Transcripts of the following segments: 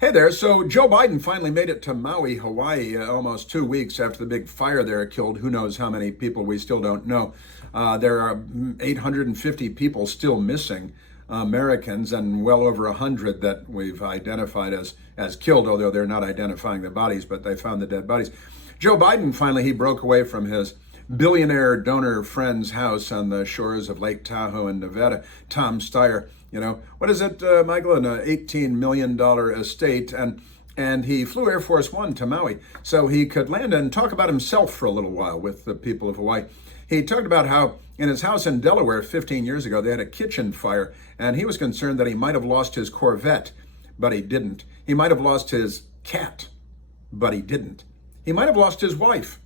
Hey there. So Joe Biden finally made it to Maui, Hawaii, almost 2 weeks after the big fire there killed who knows how many people. We still don't know. There are 850 people still missing, Americans, and well over 100 that we've identified as killed, although they're not identifying the bodies, but they found the dead bodies. Joe Biden finally he broke away from his billionaire donor friend's house on the shores of Lake Tahoe in Nevada. Tom Steyer, what is it, Michael? An $18 million estate, and he flew Air Force One to Maui so he could land and talk about himself for a little while with the people of Hawaii. He talked about how in his house in Delaware 15 years ago they had a kitchen fire, and he was concerned that he might have lost his Corvette, but he didn't. He might have lost his cat, but he didn't. He might have lost his wife,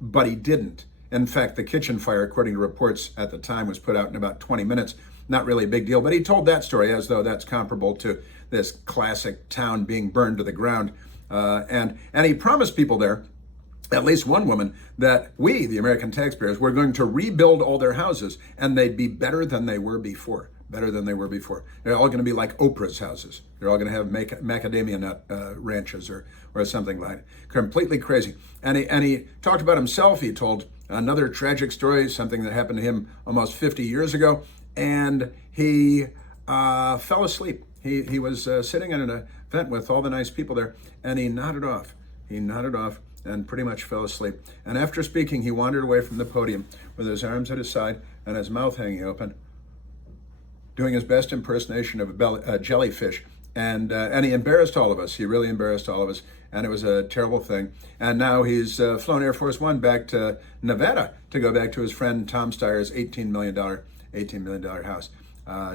but he didn't. In fact, the kitchen fire, according to reports at the time, was put out in about 20 minutes. Not really a big deal, but he told that story as though that's comparable to this classic town being burned to the ground. And he promised people there, at least one woman, that we, the American taxpayers, were going to rebuild all their houses and they'd be better than they were before. Better than they were before. They're all going to be like Oprah's houses. They're all going to have macadamia nut ranches or something like that. Completely crazy. And he talked about himself. He told another tragic story, something that happened to him almost 50 years ago. And he fell asleep. He was sitting at an event with all the nice people there, and he nodded off. He nodded off and pretty much fell asleep. And after speaking, he wandered away from the podium with his arms at his side and his mouth hanging open, doing his best impersonation of a jellyfish. And he embarrassed all of us. He really embarrassed all of us. And it was a terrible thing. And now he's flown Air Force One back to Nevada to go back to his friend Tom Steyer's $18 million house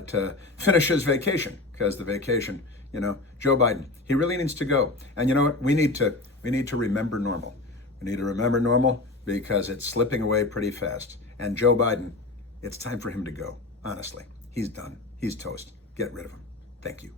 to finish his vacation, because the vacation, Joe Biden, he really needs to go. And you know what? We need to remember normal. We need to remember normal because it's slipping away pretty fast. And Joe Biden, it's time for him to go. Honestly, he's done. He's toast. Get rid of him. Thank you.